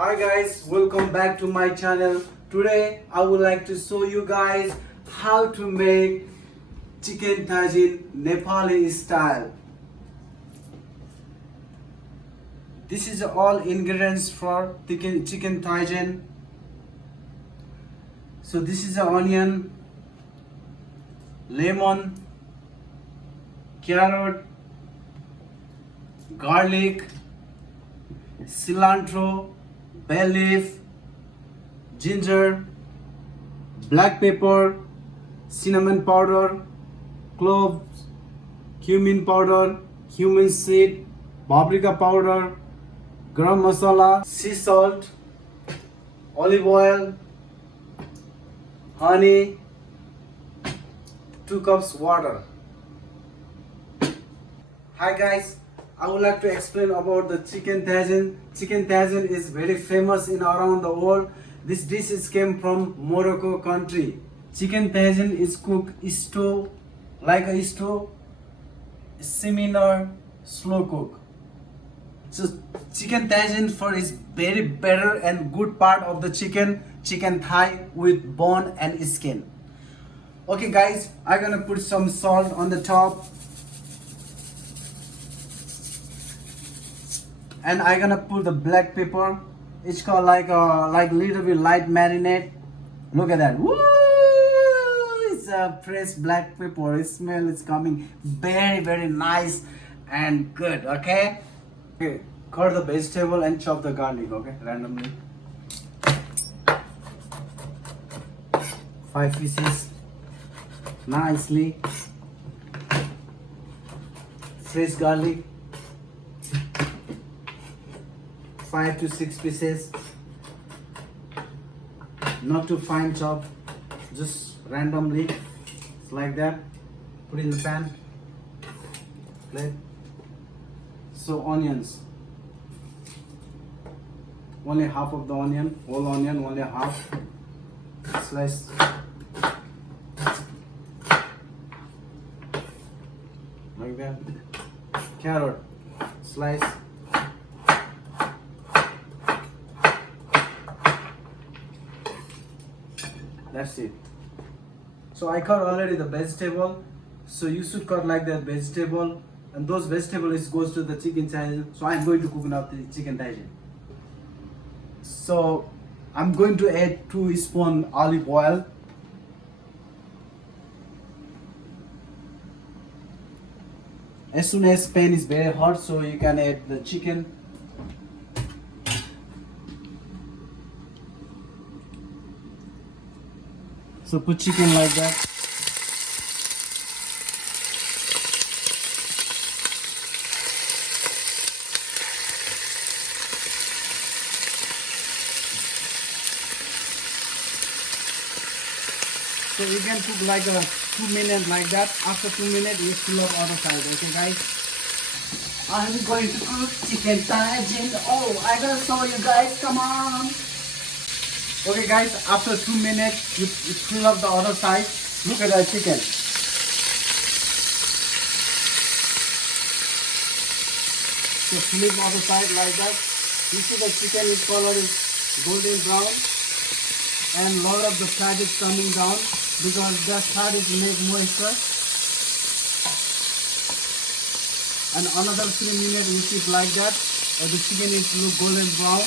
Hi guys, welcome back to my channel. Today I would like to show you guys how to make chicken tagine Nepali style. This is all ingredients for chicken tagine. So this is the onion, lemon, carrot, garlic, cilantro, bay leaf, ginger, black pepper, cinnamon powder, cloves, cumin powder, cumin seed, paprika powder, garam masala, sea salt, olive oil, honey, 2 cups water. Hi guys, I would like to explain about the chicken tagine. Chicken tagine is very famous in around the world. This dish came from Morocco country. Chicken tagine is cooked like a stew, similar slow cook. So chicken tagine for is very better and good part of the chicken thigh with bone and skin. Okay guys, I'm gonna put some salt on the top. And I'm gonna put the black pepper. It's called like little bit light marinade. Look at that. Woo! It's a fresh black pepper. It smell is coming very nice and good. Okay. Okay. Cut the vegetable and chop the garlic. Okay, randomly. 5 pieces. Nicely. Fresh garlic. 5 to 6 pieces, not too fine chop, just randomly, it's like that. Put in the pan, plate. So onions, only half of the onion, whole onion, only half, slice. Like that. Carrot, slice. That's it. So I cut already the vegetable. So you should cut like that vegetable, and those vegetables goes to the chicken tagine. So I'm going to cook up the chicken tagine. So I'm going to add 2 spoons olive oil. As soon as pan is very hot, so you can add the chicken. So put chicken like that. So you can cook like 2 minutes like that. After 2 minutes, you fill up other side. Okay, guys. I'm going to cook chicken tagine. Oh, I gotta show you guys. Come on. Okay guys, after 2 minutes, you fill up the other side. Look at the chicken. So flip other side like that. You see the chicken is color is golden brown, and lot of the fat is coming down because the fat is make moisture. And another 3 minutes you keep like that. The chicken is look golden brown,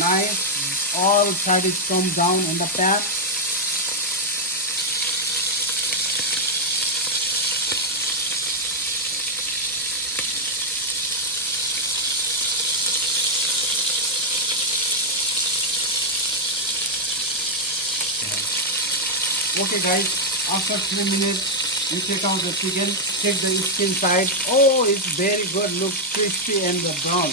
nice. All fat is come down in the pan. Okay guys, after 3 minutes you take out the chicken, check the skin side. Oh, it's very good, look crispy and the brown.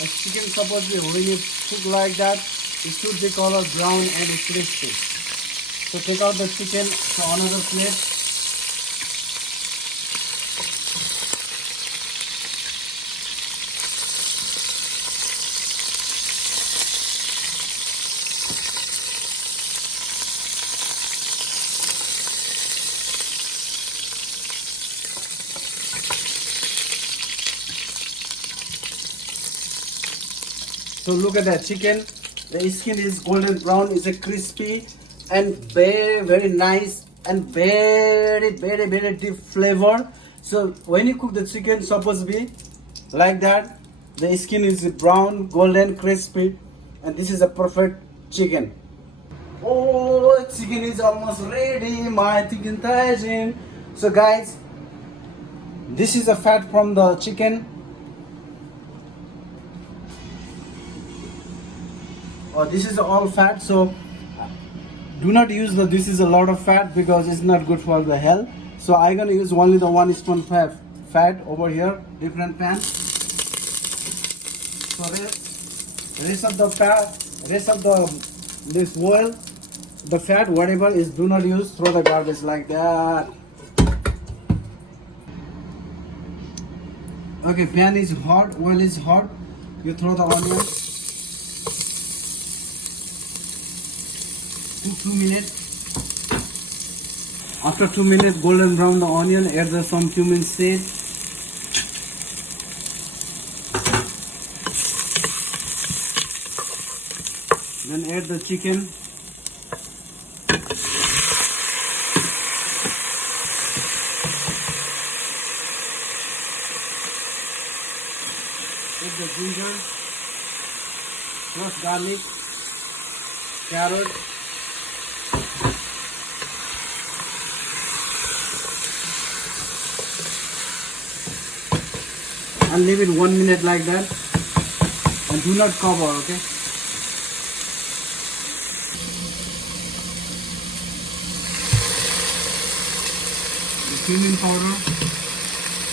The chicken supposedly when you cook like that, it should be color brown and crispy. So take out the chicken to another plate. So look at that chicken. The skin is golden brown, it's a crispy and very nice and very deep flavor. So when you cook the chicken, supposed to be like that. The skin is brown, golden, crispy, and this is a perfect chicken. Oh, chicken is almost ready, my chicken tagine. So guys, this is the fat from the chicken. This is all fat, so do not use this is a lot of fat because it's not good for the health. So I'm gonna use only the 1 spoon fat over here, different pan. So rest of the fat, this oil, the fat, whatever is, do not use, throw the garbage like that. Okay, pan is hot, oil is hot, you throw the onion. 2 minutes. After 2 minutes, golden brown the onion, add some cumin seed. Then add the chicken. Add the ginger, crushed garlic, carrot. And leave it 1 minute like that, and do not cover, okay? Cumin powder,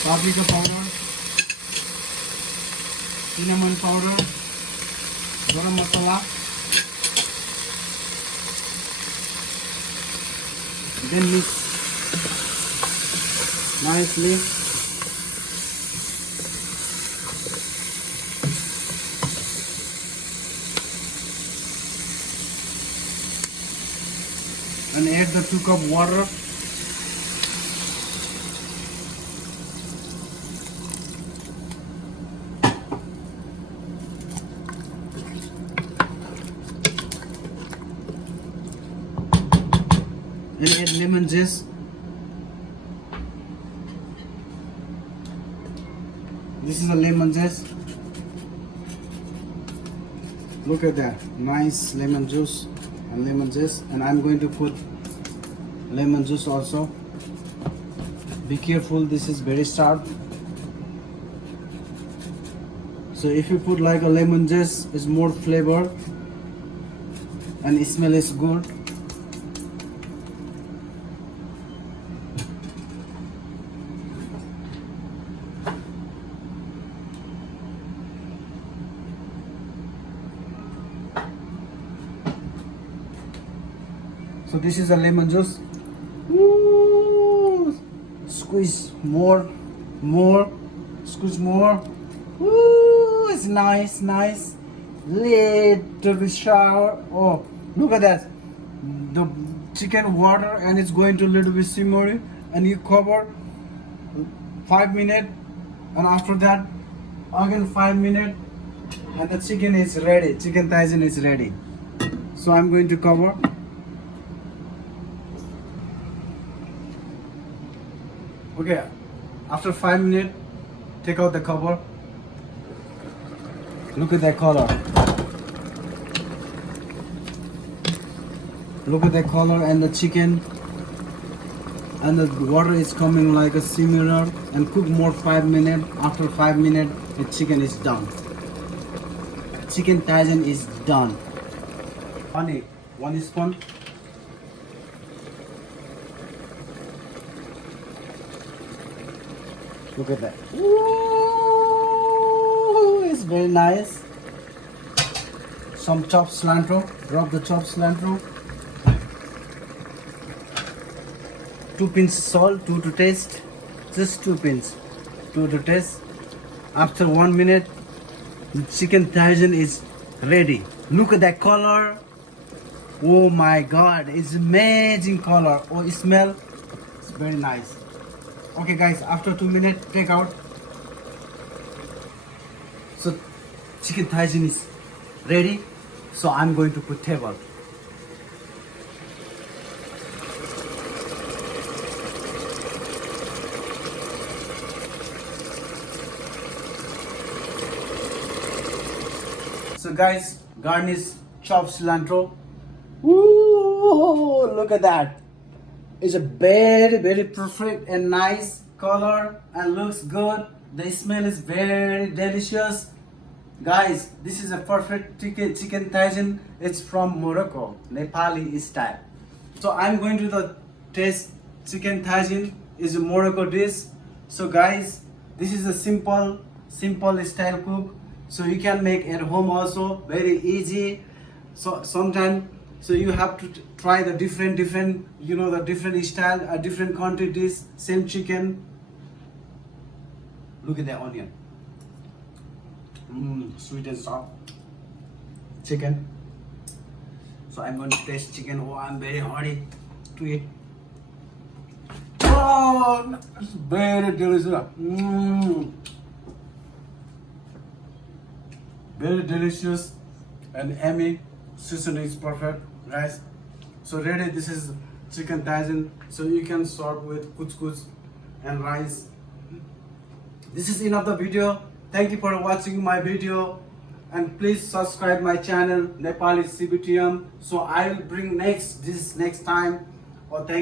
paprika powder, cinnamon powder, garam masala, then mix nicely. And add the 2 cup water. And add lemon juice. This is a lemon juice. Look at that, nice lemon juice. And lemon juice, and I'm going to put lemon juice also. Be careful, this is very sharp. So if you put like a lemon juice, it's more flavor and the smell is good. So this is a lemon juice. Woo! Squeeze more, squeeze more. Woo! It's nice. Little bit sour. Oh, look at that. The chicken water and it's going to little bit simmer, and you cover 5 minutes, and after that again 5 minutes, and the chicken is ready. Chicken tagine is ready. So I'm going to cover. Okay, after 5 minutes, take out the cover. Look at that color. Look at the color and the chicken, and the water is coming like a simmer, and cook more 5 minutes. After 5 minutes, the chicken is done. Chicken tagine is done. Honey, 1 spoon. Look at that. Ooh, it's very nice. Some chopped cilantro. Drop the chopped cilantro. 2 pinches salt, 2 to taste. Just 2 pinches, 2 to taste. After 1 minute, the chicken tagine is ready. Look at that color. Oh my God, it's amazing color. Oh, it smell. It's very nice. Okay guys, after 2 minutes, take out. So chicken tagine is ready. So I'm going to put table. So guys, garnish chopped cilantro. Ooh, look at that. It's a very perfect and nice color and looks good. The smell is very delicious. Guys, this is a perfect chicken tagine. It's from Morocco, Nepali style. So I'm going to the taste chicken tagine. Is a Morocco dish. So guys, this is a simple style cook. So you can make at home also, very easy. So sometimes, so you have to try the different the different style, different quantities, same chicken. Look at the onion. Sweet and soft chicken. So I'm going to taste chicken. Oh, I'm very hungry to eat. Oh, it's very delicious. Very delicious and yummy. Seasoning is perfect, guys. So ready. This is chicken tagine. So you can serve with couscous and rice. This is enough the video. Thank you for watching my video, and please subscribe my channel Nepali CBTM. So I will bring next time. Or thank